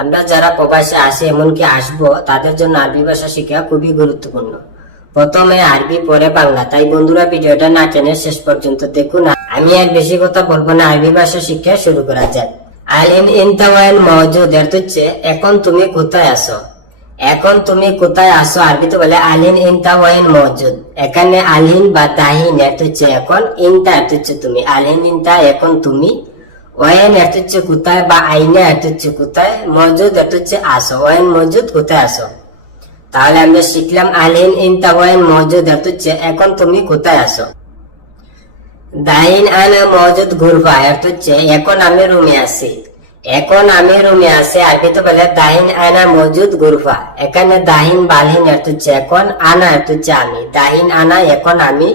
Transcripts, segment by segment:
আমরা যারা প্রবাসে আসি এমনকি আসবো তাদের জন্য আরবি ভাষা শেখা খুবই গুরুত্বপূর্ণ। প্রথমে আরবি পরে বাংলা, তাই বন্ধুরা ভিডিওটা না টেনে শেষ পর্যন্ত দেখুন। আমি আর বেশি কথা বলবো না, আরবি ভাষা শিক্ষা শুরু করা যাক। আলিন ইনতাওয়াইন মওজুদ এর হচ্ছে এখন তুমি কোথায় আসো। এখন তুমি কোথায় আসো আরবিতে বলে আলিন ইনতাওয়াইন মওজুদ। এখানে আলিন বা দাহিন এর হচ্ছে এখন, ইনতা এর হচ্ছে তুমি। আলিন ইনতা এখন তুমি, ওয়াইন এর হচ্ছে কোথায় বা আইনা এর হচ্ছে কোথায়, মওজুদ এর হচ্ছে আসো। ওয়াইন মওজুদ কোথায় আসো। তাহলে আমরা শিখলাম আলিন ইনতা ওয়াইন মওজুদ এর হচ্ছে এখন তুমি কোথায় আসো। দাইন আনা মওজুদ গুরফা এর হচ্ছে এখন আমি রুমে আছি। এখন আমি রুমে আছি আরবিতে বলে দাহিন আনা মওজুদ গুরফা। এখানে দাহিন বালহিন এর হচ্ছে এখন, আনা এর হচ্ছে আমি। দাহিন আনা এখন আমি,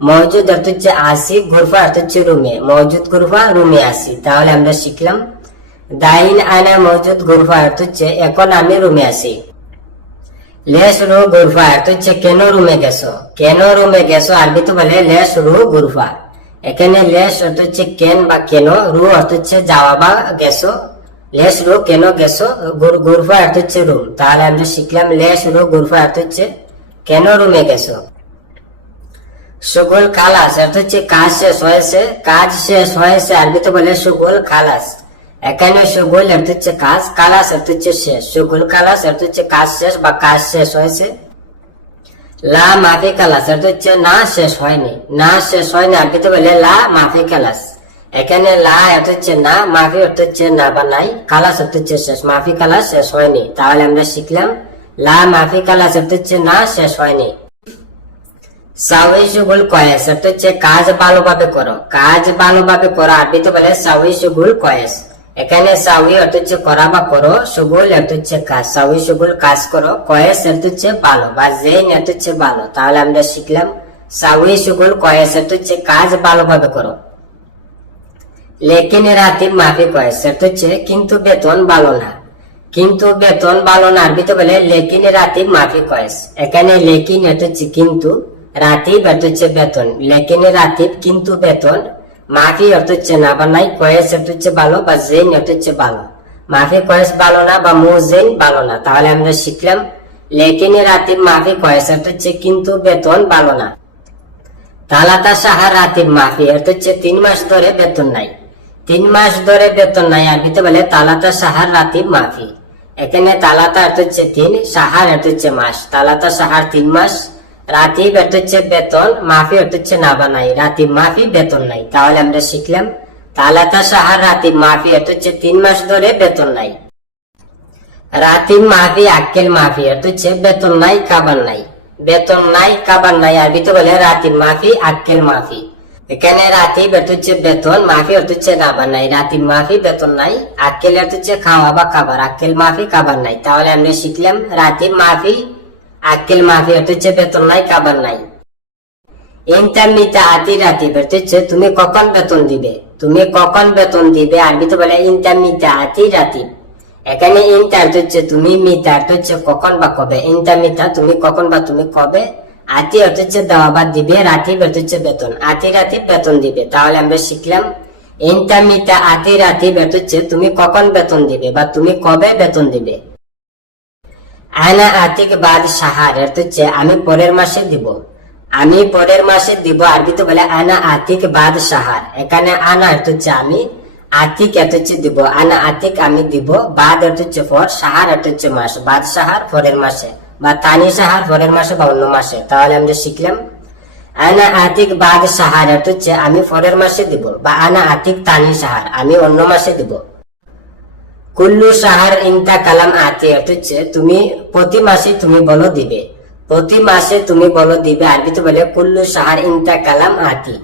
মওজুদ এর হচ্ছে আসি, গুরফা এর হচ্ছে রুমে। মওজুদ গুরফা রুমে আসি। তাহলে আমরা শিখলাম দাহিন আনা মওজুদ গুরফা এর হচ্ছে এখন আমি রুমে আছি। লেস রু গুরফা এর হচ্ছে কেন রুমে গেছো। কেন রুমে গেছো আরবিতে বলে লেস রু গুরফা। এখানে লেস অর্থ হচ্ছে কেন বা কেন, রু অর্থ হচ্ছে যাওয়া বা গেছো। লেস রু কেন গেছো, গুরফা অর্থ হচ্ছে রুম। তাহলে আমরা শিখলাম লেস রু গুরফা অর্থ হচ্ছে কেন রুমে গেছো। সুগুল খালাস অর্থ হচ্ছে কাজ শেষ হয়েছে। কাজ শেষ হয়েছে আরবিতে বলে সুগুল খালাস। এখানে সুগুল অর্থ হচ্ছে কাজ, খালাস অর্থ হচ্ছে শেষ। সুগুল খালাস অর্থ হচ্ছে কাজ শেষ বা কাজ শেষ হয়েছে। লা মাফি কালাস অর্থ হচ্ছে না শেষ হয়নি। না শেষ হয়নি আরবিতে বলে লা মাফি কালাস। এখানে লা অর্থ হচ্ছে না, মাফি অর্থ হচ্ছে না বা নাই, কালাস অর্থ হচ্ছে শেষ। মাফি কালাস শেষ হয়নি। তাহলে আমরা শিখলাম লা মাফি কালাস অর্থ হচ্ছে না শেষ হয়নি। সাউই সুগুল কয়েস অর্থ হচ্ছে কাজ ভালোভাবে করো। কাজ ভালোভাবে করো আরবিতে বলে সাউই সুগুল কয়েস। এখানে সাউই অর্থ হচ্ছে করা বা করো, সুগুল অর্থ হচ্ছে কাজ। সাউই সুগুল কাজ করো, কয়েস অর্থ হচ্ছে ভালো বা জেন অর্থ হচ্ছে ভালো। তাহলে আমরা শিখলাম সাউই সুগুল কয়েস অর্থ হচ্ছে কাজ ভালোভাবে করো। লেকিন রাতিব মাফি কয়েস অর্থ হচ্ছে কিন্তু বেতন ভালো না। কিন্তু বেতন ভালো না আরবিতে বলে লেকিন রাতিব মাফি কয়েস। এখানে লেকিন অর্থ হচ্ছে কিন্তু, রাতিব অর্থ হচ্ছে বেতন। লেকিন রাতিব কিন্তু বেতন, মাফি অর্থ হচ্ছে না বা নাই, কয়েস অর্থ হচ্ছে ভালো বা জেন অর্থ হচ্ছে ভালো। মাফি কয়েস ভালো না বা মুজেন ভালো না। তাহলে আমরা শিখলাম লেকিন রাতিব মাফি কয়েস অর্থ হচ্ছে কিন্তু বেতন ভালো না। তালাতা সাহার রাতিব মাফি অর্থ হচ্ছে 3 মাস ধরে বেতন নাই। 3 মাস ধরে বেতন নাই আরবিতে বলে তালাতা সাহার রাতিব মাফি। এখানে তালাতা অর্থ হচ্ছে 3, সাহার অর্থ হচ্ছে মাস। তালাতা সাহার 3 মাস, রাতিব অর্থ হচ্ছে বেতন, মাফি অর্থ হচ্ছে না বা নাই, রাতিব মাফি বেতন নাই। তাহলে আমরা শিখলাম তালাতা সাহার রাতিব মাফি অর্থ হচ্ছে 3 মাস ধরে বেতন নাই। রাতিব মাফি আক্কেল মাফি অর্থ হচ্ছে বেতন নাই খাবার নাই। বেতন নাই খাবার নাই আরবিতে বলে রাতিব মাফি আক্কেল মাফি। এখানে রাতিব অর্থ হচ্ছে বেতন, মাফি অর্থ হচ্ছে না বা নাই, রাতিব মাফি বেতন নাই, আক্কেল অর্থ হচ্ছে খাওয়া বা খাবার, আক্কেল মাফি খাবার নাই। তাহলে আমরা শিখলাম রাতিব মাফি আক্কেল মাফি অর্থ হচ্ছে বেতন নাই খাবার নাই। ইনতামিতা আতি রাতিব অর্থ হচ্ছে তুমি কখন বেতন দিবে। তুমি কখন বেতন দিবে আরবিতে বলে ইনতামিতা আতি রাতিব। এখানে ইনতা অর্থ হচ্ছে তুমি, মিতা অর্থ হচ্ছে কখন বা কবে। ইনতামিতা তুমি কখন বা তুমি কবে, আতি অর্থ হচ্ছে দেওয়া বা দিবে, রাতিব অর্থ হচ্ছে বেতন। আতি রাতিব বেতন দিবে। তাহলে আমরা শিখলাম ইনতামিতা আতি রাতিব অর্থ হচ্ছে তুমি কখন বেতন দিবে বা তুমি কবে বেতন দিবে। আনা আতিক বাদ সাহার অর্থ হচ্ছে আমি পরের মাসে দিব। আমি পরের মাসে দিব আরবিতে বলে আনা আতিক বাদ সাহার। এখানে আনা অর্থ হচ্ছে আমি, আতিক অর্থ হচ্ছে দিব। আনা আতিক আমি দিব, বাদ অর্থ হচ্ছে পর, সাহার অর্থ হচ্ছে মাস। বাদ সাহার পরের মাসে বা তানি সাহার পরের মাসে বা অন্য মাসে। তাহলে আমরা শিখলাম আনা আতিক বাদ সাহার অর্থ হচ্ছে আমি পরের মাসে দিব বা আনা আতিক তানি সাহার আমি অন্য মাসে দিব। কুল্লু সাহার ইনতা কালাম আতি অর্থ হচ্ছে তুমি প্রতি মাসে তুমি বলো দিবে। প্রতি মাসে তুমি বলো দিবে আরবিতে বলে কুল্লু সাহার ইনতা কালাম আতি।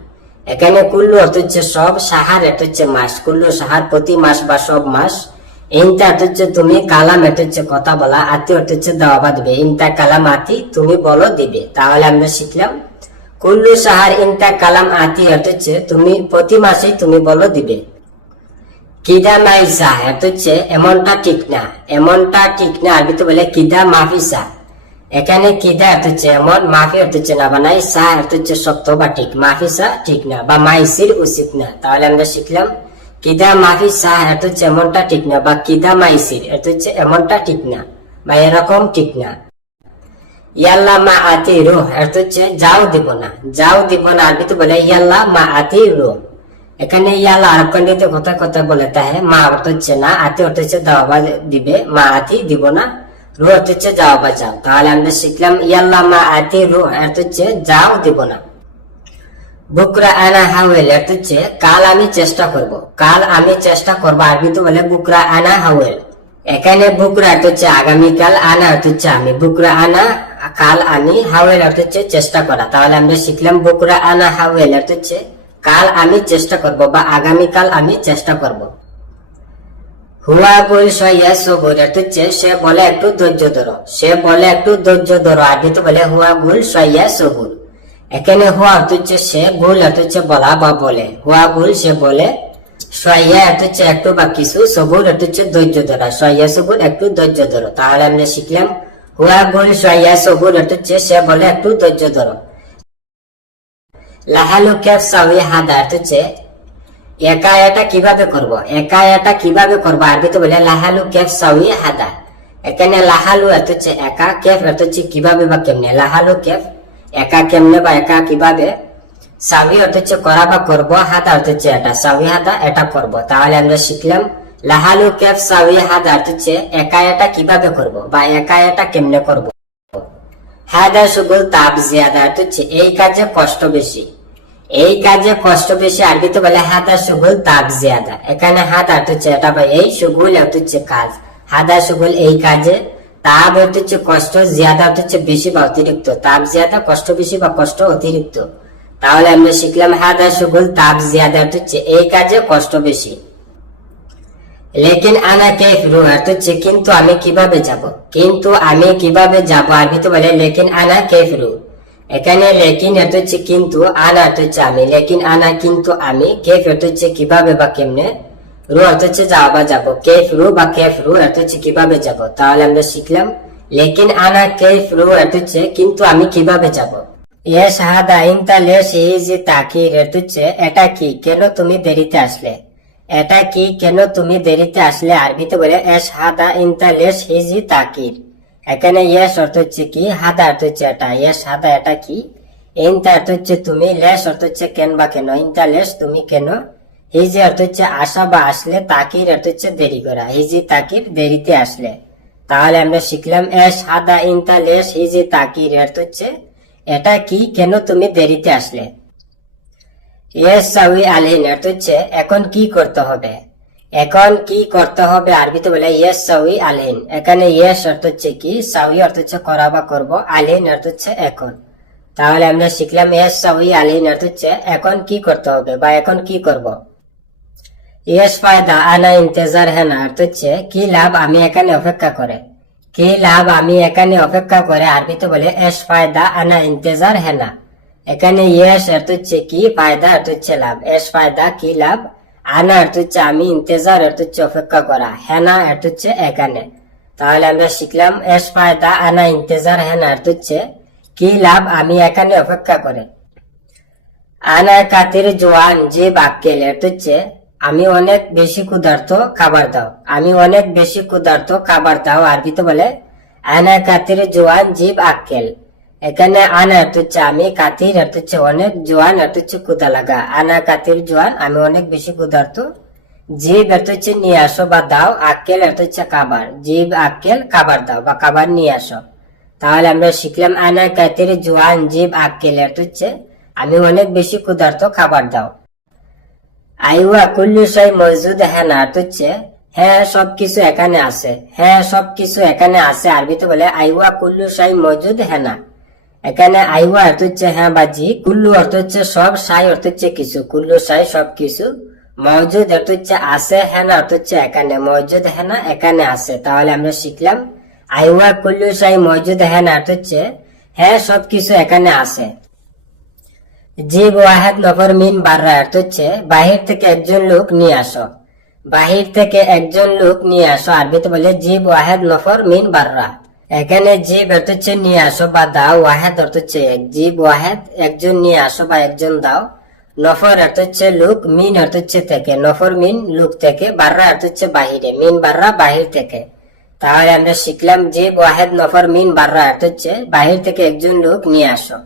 এখানে কুল্লু অর্থ হচ্ছে সব, সাহার অর্থ হচ্ছে মাস। কুল্লু সাহার প্রতি মাস বা সব মাস। ইনতা অর্থ হচ্ছে তুমি, কালাম অর্থ হচ্ছে কথা বলা, আতি অর্থ হচ্ছে দেওয়া বা দিবে। ইনতা কালাম আতি তুমি বলো দিবে। তাহলে আমরা শিখলাম কুল্লু সাহার ইনতা কালাম আতি অর্থ হচ্ছে তুমি প্রতি মাসে তুমি বলো দিবে। কিদা মাইসা অর্থ হচ্ছে এমনটা ঠিক না। এমনটা ঠিক না আরবিতে বলে কিদা মাফিসা। এখানে কিদা অর্থ হচ্ছে এমন, মাফি অর্থ হচ্ছে না বা নাই, সা অর্থ হচ্ছে সত্য বা ঠিক, মাফিসা ঠিক না বা মাইসির উচিত না। তাহলে আমরা শিখলাম কিদা মাফি সাহ এটা হচ্ছে এমনটা ঠিক না, বা কিদা মাইসির এটা হচ্ছে এমনটা ঠিক না, বা এরকম ঠিক না। ইয়াল্লা মা আতি রুহ এটা হচ্ছে যাও দিব না, যাও দিব না আরবিতে বলে ইয়াল্লা মা আতি রুহ। এখানে ইয়াল্লা আরব কান্ডিতে কথা কথা বলে তাহে, মা অর্থ হচ্ছে না, আতি অর্থ হচ্ছে দাওয়া দিবে, মা আতি দিব না, রুহ অর্থ হচ্ছে যাও বা যাও। তাহলে আমরা শিখলাম ইয়াল্লা মা আতি রুহ অর্থ হচ্ছে যাও দিব না। বুকরা আনা হাওয়েল অর্থ হচ্ছে কাল আমি চেষ্টা করব, কাল আমি চেষ্টা করবো আরবিতে বলে বুকরা আনা হাওয়েল। এখানে বুকরা অর্থ হচ্ছে আগামীকাল, আনা অর্থ হচ্ছে আমি, বুকরা আনা কাল আমি, হাওয়েল অর্থ হচ্ছে চেষ্টা করা। তাহলে আমরা শিখলাম বুকরা আনা হাওয়েল অর্থ হচ্ছে কাল আমি চেষ্টা করব বা আগামীকাল আমি চেষ্টা করব। হুয়া বল সইয়া সবুর অর্থ হচ্ছে সে বলে একটু ধৈর্য ধরো, সে বলে একটু ধৈর্য ধরো আরবিতে বলে হুয়া গুল সইয়া সবুর। এখানে হুয়া অর্থ হচ্ছে সে, গুল অর্থ হচ্ছে বলা বা বলে, হুয়া গুল সে বলে, সইয়া অর্থ হচ্ছে একটু বা কিছু, সবুর অর্থ হচ্ছে ধৈর্য ধরা, সইয়া সবুর একটু ধৈর্য ধরো। তাহলে আমরা শিখলাম হুয়া গুল সইয়া সবুর অর্থ হচ্ছে সে বলে একটু ধৈর্য ধরো। লাহালু কেফ সাউই হাদা অর্থ হচ্ছে একা এটা কিভাবে করব, একা এটা কিভাবে করবো আরবিতে বলে লাহালু কেফ সাউই হাদা। এখানে লাহালু অর্থ হচ্ছে একা, কেফ অর্থ হচ্ছে কিভাবে বা কেমনে, লাহালু কেফ একা কেমনে বা একা কিভাবে, সাউই অর্থ হচ্ছে করা বা করবো, হাদা অর্থ হচ্ছে এটা, সাউই হাদা এটা করব। তাহলে আমরা শিখলাম লাহালু কেফ সাউই হাদা অর্থ হচ্ছে একা এটা কিভাবে করব বা একা এটা কেমনে করব। হাদা সুগুল তাপ জিয়াদা অর্থ হচ্ছে এই কাজে কষ্ট বেশি, এই কাজে কষ্ট বেশি আরবিতে বলে হাদা সুগুল তাপ জিয়াদা। এখানে হাদা অর্থ হচ্ছে এটা বা এই, সুগুল অর্থ হচ্ছে কাজ, হাদা সুগুল এই কাজে, তাপ অর্থ হচ্ছে কষ্ট, জিয়াদা অর্থ হচ্ছে বেশি বা অতিরিক্ত, তাপ জিয়াদা কষ্ট বেশি বা কষ্ট অতিরিক্ত। তাহলে আমরা শিখলাম হাদা সুগুল তাপ জিয়াদা অর্থ হচ্ছে এই কাজে কষ্ট বেশি। লেকিন আনা কেফ রু অর্থ হচ্ছে কিন্তু আমি কিভাবে যাব, কিন্তু আমি কিভাবে যাব আরবিতে বলে লেকিন আনা কেফ রু। এখানে লেকিন অর্থ হচ্ছে কিন্তু, আনা অর্থ হচ্ছে আমি, লেকিন আনা কিন্তু আমি, কেফ অর্থ হচ্ছে কিভাবে বা কেমনে, রু অর্থ হচ্ছে যাওয়া বা যাবো, কেফ রু বা কেফ রু অর্থ হচ্ছে কিভাবে যাব। তাহলে আমরা শিখলাম লেকিন আনা কেফ রু অর্থ হচ্ছে কিন্তু আমি কিভাবে যাব। এ শাহাদা ইনতা লেশ হিজি তাকির অর্থ হচ্ছে এটা কি, কেন তুমি দেরিতে আসলে, এটা কি কেন তুমি দেরিতে আসলে আরবিতে বলে এ শাহাদা ইনতা লেশ হিজি তাকির। এখানে ইয়েস অর্থ হচ্ছে কি, হাদা অর্থ হচ্ছে এটা, ইয়েস হাদা এটা কি, ইনতা অর্থ হচ্ছে তুমি, লেশ অর্থ হচ্ছে কেন বা কেন, ইনতা লেশ তুমি কেন, হিজি অর্থ হচ্ছে আসা বা আসলে, তাকির অর্থ হচ্ছে দেরি করা, হিজি তাকির দেরিতে আসলে। তাহলে আমরা শিখলাম এস হাদা ইনতা লেশ হিজি তাকির অর্থ হচ্ছে এটা কি কেন তুমি দেরিতে আসলে। ইয়েস সাউই আলহিন অর্থ হচ্ছে এখন কি করতে হবে, এখন কি করতে হবে আরবিতে বলে ইয়েস সাউই আলহিন। এখানে ইয়েস অর্থ হচ্ছে কি, সাউই অর্থ হচ্ছে করা বা করবো, আলহিন অর্থ হচ্ছে এখন। তাহলে আমরা শিখলাম ইয়েস সাউই আলহিন অর্থ হচ্ছে এখন কি করতে হবে বা এখন কি করব। ইয়েস ফায়দা আনা ইন্তেজার হ্যাঁ না অর্থ হচ্ছে কি লাভ আমি এখানে অপেক্ষা করে, কি লাভ আমি এখানে অপেক্ষা করে আরবিতে বলে এস ফায়দা আনা ইন্তেজার হ্যাঁ না। এখানে ইয়েস অর্থ হচ্ছে কি, ফায়দা অর্থ হচ্ছে লাভ, এস ফায়দা কি লাভ, আনা অর্থ হচ্ছে আমি, ইন্তেজার অর্থ হচ্ছে অপেক্ষা করা, হেনা অর্থ হচ্ছে এখানে। তাহলে আমরা শিখলাম এস ফায়দা আনা ইন্তেজার হেনা অর্থ হচ্ছে কি লাভ আমি এখানে অপেক্ষা করে। আনা কাতির জোয়ান যে বাক্যেল অর্থ হচ্ছে আমি অনেক বেশি ক্ষুধার্ত খাবার দাও, আমি অনেক বেশি ক্ষুধার্ত খাবার দাও আরবিতে বলে আনা কাতির জোয়ান জীব আক্কেল। এখানে আনা অর্থ হচ্ছে আমি, কাতির অর্থ হচ্ছে অনেক, জোয়ান অর্থ হচ্ছে ক্ষুধা লাগা, আনা কাতির জোয়ান আমি অনেক বেশি ক্ষুধার্ত, জীব অর্থ হচ্ছে নিয়ে আসো বা দাও, আক্কেল অর্থ হচ্ছে খাবার, জীব আক্কেল খাবার দাও বা খাবার নিয়ে আসো। তাহলে আমরা শিখলাম আনা কাতির জোয়ান জীব আক্কেল অর্থ হচ্ছে আমি অনেক বেশি ক্ষুধার্ত খাবার দাও। আইওয়া কুল্লু শাই মজুদ হ্যাঁ না অর্থ হচ্ছে হ্যাঁ সবকিছু এখানে আছে, হ্যাঁ সবকিছু এখানে আছে আরবিতে বলে আইওয়া কুল্লু শাই মজুদ হ্যাঁ না। এখানে আইওয়া অর্থ হচ্ছে হ্যাঁ বা জি, কুল্লু অর্থ হচ্ছে সব, সাই অর্থ হচ্ছে কিছু, কুল্লু সাই সবকিছু, মজুদ অর্থ হচ্ছে আছে, হ্যাঁ না অর্থ হচ্ছে এখানে, মজুদ হ্যাঁ না এখানে আছে। তাহলে আমরা শিখলাম আইওয়া কুল্লু শাই মজুদ হ্যাঁ না অর্থ হচ্ছে হ্যাঁ সবকিছু এখানে আছে। জীব ওয়াহেদ নফর মিন বাররা অর্থ হচ্ছে বাহির থেকে একজন লোক নিয়ে আসো, বাহির থেকে একজন লোক নিয়ে আসো আরবিতে বলে জীব ওয়াহেদ নফর মিন বাররা। এখানে জীব অর্থ হচ্ছে নিয়ে আসো বা দাও, ওয়াহেদ অর্থ হচ্ছে এক, জীব ওয়াহেদ একজন নিয়ে আসো বা একজন দাও, নফর অর্থ হচ্ছে লোক, মিন অর্থ হচ্ছে থেকে, নফর মিন লোক থেকে, বাররা অর্থ হচ্ছে বাহিরে, মিন বাররা বাহির থেকে। তাহলে আমরা শিখলাম যে ওয়াহেদ নফর মিন বাররা অর্থ হচ্ছে বাহির থেকে একজন লোক নিয়ে আসো।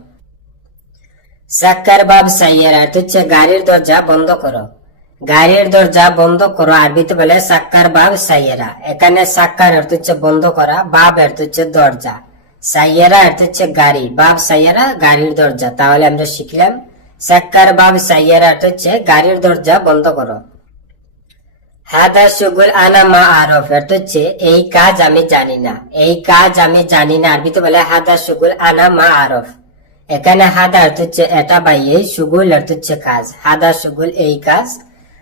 সাক্কার বাব সাইয়ারা অর্থ হচ্ছে গাড়ির দরজা বন্ধ করো। গাড়ির দরজা বন্ধ করো আরবিতে বলে সাক্কার বাব সাইয়ারা। এখানে সাক্কার অর্থ হচ্ছে বন্ধ করা, বাব অর্থ হচ্ছে দরজা, সাইয়ারা অর্থ হচ্ছে গাড়ি, বাব সাইয়ারা গাড়ির দরজা। তাহলে আমরা শিখলাম সাক্কার বাব সাইয়ারা অর্থ হচ্ছে গাড়ির দরজা বন্ধ করো। হাদা শুগুল আনা মা আরফ অর্থ হচ্ছে এই কাজ আমি জানি না, এই কাজ আমি জানি না আরবিতে বলে হাদা শুগুল আনা মা আরফ। এখানে হাদা অর্থ হচ্ছে এটা বা এই, শুগুল অর্থ হচ্ছে কাজ, হাদা শুগুল এই কাজ,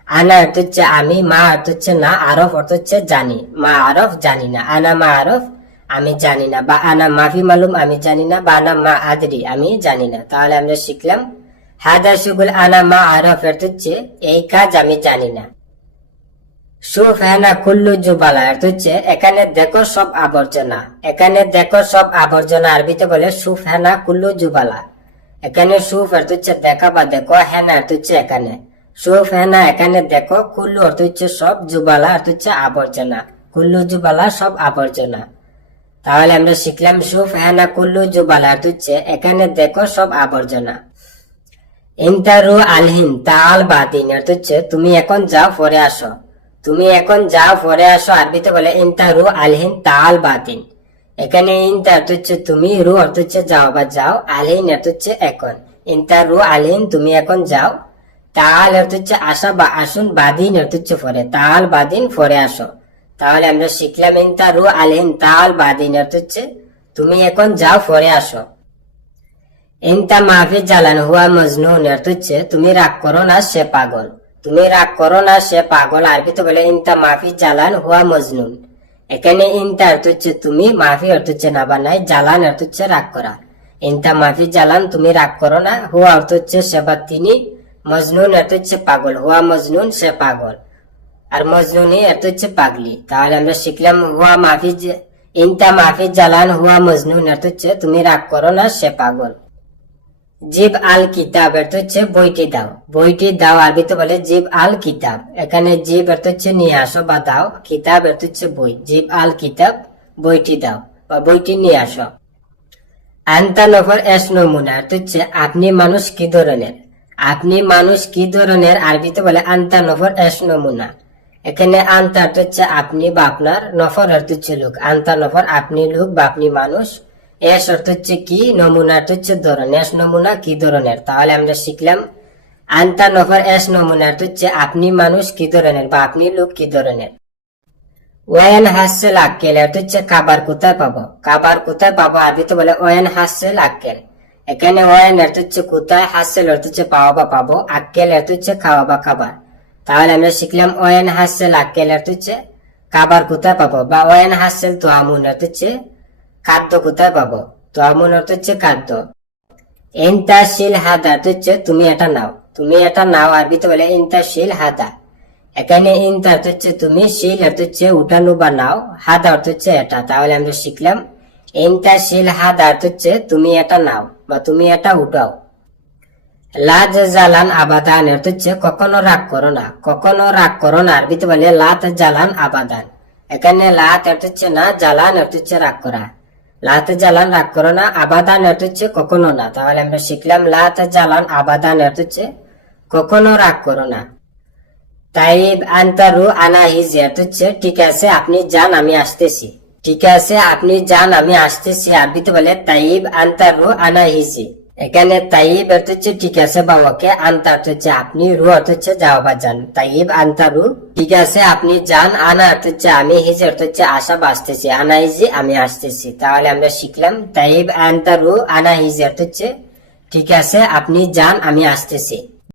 আনা অর্থ হচ্ছে আমি, মা অর্থ হচ্ছে না, আরফ অর্থ হচ্ছে জানি, মা আরফ জানি না, আনা মা আরফ আমি জানি না, বা আনা মাফি মালুম আমি জানি না, বা আনা মা আদরি আমি জানি না। তাহলে আমরা শিখলাম হাদা শুগুল আনা মা আরফ অর্থ হচ্ছে এই কাজ আমি জানি না। শুফ হ্যানা কুল্লু জুবালা অর্থ হচ্ছে এখানে দেখো সব আবর্জনা, এখানে দেখো সব আবর্জনা আরবিতে বলে শুফ হ্যানা কুল্লু জুবালা। এখানে শুফ অর্থ হচ্ছে দেখা বা দেখো, হ্যানা অর্থ হচ্ছে এখানে, শুফ হ্যানা এখানে দেখো, কুল্লু অর্থ হচ্ছে সব, জুবালা অর্থ হচ্ছে আবর্জনা, কুল্লু জুবালা সব আবর্জনা। তাহলে আমরা শিখলাম শুফ হ্যানা কুল্লু জুবালা অর্থ হচ্ছে এখানে দেখো সব আবর্জনা। ইন্তারু আলহিন তাল বাদিন অর্থ হচ্ছে তুমি এখন যাও পরে আসো, তুমি এখন যাও পরে আসো আরবিতে বলে ইন্তারু আলহিন তাল বাদিন। এখানে ইন্তা অর্থ হচ্ছে তুমি, রু অর্থ হচ্ছে যাও বা যাও, আলহিন অর্থ হচ্ছে এখন, ইন্তারু আলহিন তুমি এখন যাও, তাল অর্থ হচ্ছে আসা বা আসুন, বাদিন অর্থ হচ্ছে পরে, তাল বাদিন পরে আসো। তাহলে আমরা শিখলাম ইন্তারু আলহিন তাল বাদিন অর্থ হচ্ছে তুমি এখন যাও পরে আসো। ইনতা মাফি জালান হুয়া মজনুন অর্থ হচ্ছে তুমি রাগ করো না সে পাগল, তুমি রাগ করো না সে পাগল আরবিতে বলে ইনতা মাফি জালান হুয়া মজনুন। এখানে ইনতা অর্থ হচ্ছে তুমি, মাফি অর্থ হচ্ছে না বা নাই, জালান অর্থ হচ্ছে রাগ করা, ইনতা মাফি জালান তুমি রাগ করো না, হুয়া অর্থ হচ্ছে সে বা তিনি, মজনুন অর্থ হচ্ছে পাগল, হুয়া মজনুন সে পাগল, আর মজনুনি অর্থ হচ্ছে পাগলি। তাহলে আমরা শিখলাম হুয়া মাফি, ইনতা মাফি জালান হুয়া মজনুন অর্থ হচ্ছে তুমি রাগ করো না সে পাগল। জিব আল কিতাব অর্থ হচ্ছে বইটি দাও, বইটি দাও আরবিতে বলে জিব আল কিতাব। এখানে জিব অর্থ হচ্ছে নিয়ে আসো বা দাও, কিতাব অর্থ হচ্ছে বই, জিব আল কিতাব বইটি দাও বা বইটি নিয়ে আসো। আন্তা নফর এস নমুনা অর্থ হচ্ছে আপনি মানুষ কি ধরনের, আপনি মানুষ কি ধরনের আরবিতে বলে আন্তা নফর এস নমুনা। এখানে আন্তা অর্থ হচ্ছে আপনি বা আপনার, নফর অর্থ হচ্ছে লোক, আন্তা নফর আপনি লোক বা আপনি মানুষ, এস অর্থ হচ্ছে কি, নমুনা অর্থ হচ্ছে ধরন, এস নমুনা কি ধরনের। তাহলে আমরা শিখলাম আন্তা নফর এস নমুনা অর্থ হচ্ছে আপনি মানুষ কি ধরনের বা আপনি লোক কি ধরনের। ওয়ান হাসেল আক্কেল অর্থ হচ্ছে খাবার কোথায় পাবো, খাবার কোথায় পাবো আরবিতে বলে ওয়ান হাসেল আক্কেল। এখানে ওয়ান অর্থ হচ্ছে কোথায়, হাসেল অর্থ হচ্ছে পাওয়া বা পাবো, আক্কেল অর্থ হচ্ছে খাওয়া বা খাবার। তাহলে আমরা শিখলাম ওয়ান হাসেল আক্কেল অর্থ হচ্ছে খাবার কোথায় পাবো, বা ওয়ান হাসেল তো আমুন অর্থ হচ্ছে খাদ্য কোথায় পাবো, তো আমন অর্থ হচ্ছে খাদ্য। ইনতাশিল হাদা অর্থ হচ্ছে তুমি এটা নাও, তুমি এটা নাও আরবিতে বলে ইনতাশিল হাদা। এখানে ইনতা অর্থ হচ্ছে তুমি, শিল অর্থ হচ্ছে উঠানো বা নাও, হাদা অর্থ হচ্ছে এটা। তাহলে আমরা শিখলাম ইনতাশিল হাদা অর্থ হচ্ছে তুমি এটা নাও বা তুমি এটা উঠাও। লা জালান আবাদান অর্থ হচ্ছে কখনো রাগ করো না, কখনো রাগ করো না আরবিতে বলে লাত জালান আবাদান। এখানে লাত অর্থ হচ্ছে না, জালান অর্থ হচ্ছে রাগ করা, লাতে জালান রাগ করো না, আবাদান অর্থ হচ্ছে কখনো না। তাহলে আমরা শিখলাম লাতে জালান আবাদান অর্থ হচ্ছে কখনো রাগ করো না। তাইব আন্তারু আনা হিজি অর্থ হচ্ছে ঠিক আছে আপনি যান আমি আসতেছি, ঠিক আছে আপনি যান আমি আসতেছি আরবিতে বলে তাইব আন্তারু আনা হিজি। এখানে তাইব অর্থ হচ্ছে ঠিক আছে বা ওকে, আন্তা অর্থ হচ্ছে আপনি, রু অর্থ হচ্ছে যাও বা যান, তাইব আন্তারু ঠিক আছে আপনি যান, আনা অর্থ হচ্ছে আমি, হিজি অর্থ হচ্ছে আসা বা আসতেছি, আনা হিজি আমি আসতেছি। তাহলে আমরা শিখলাম তাইব আন্তারু আনা হিজি অর্থ হচ্ছে ঠিক আছে আপনি যান আমি আসতেছি।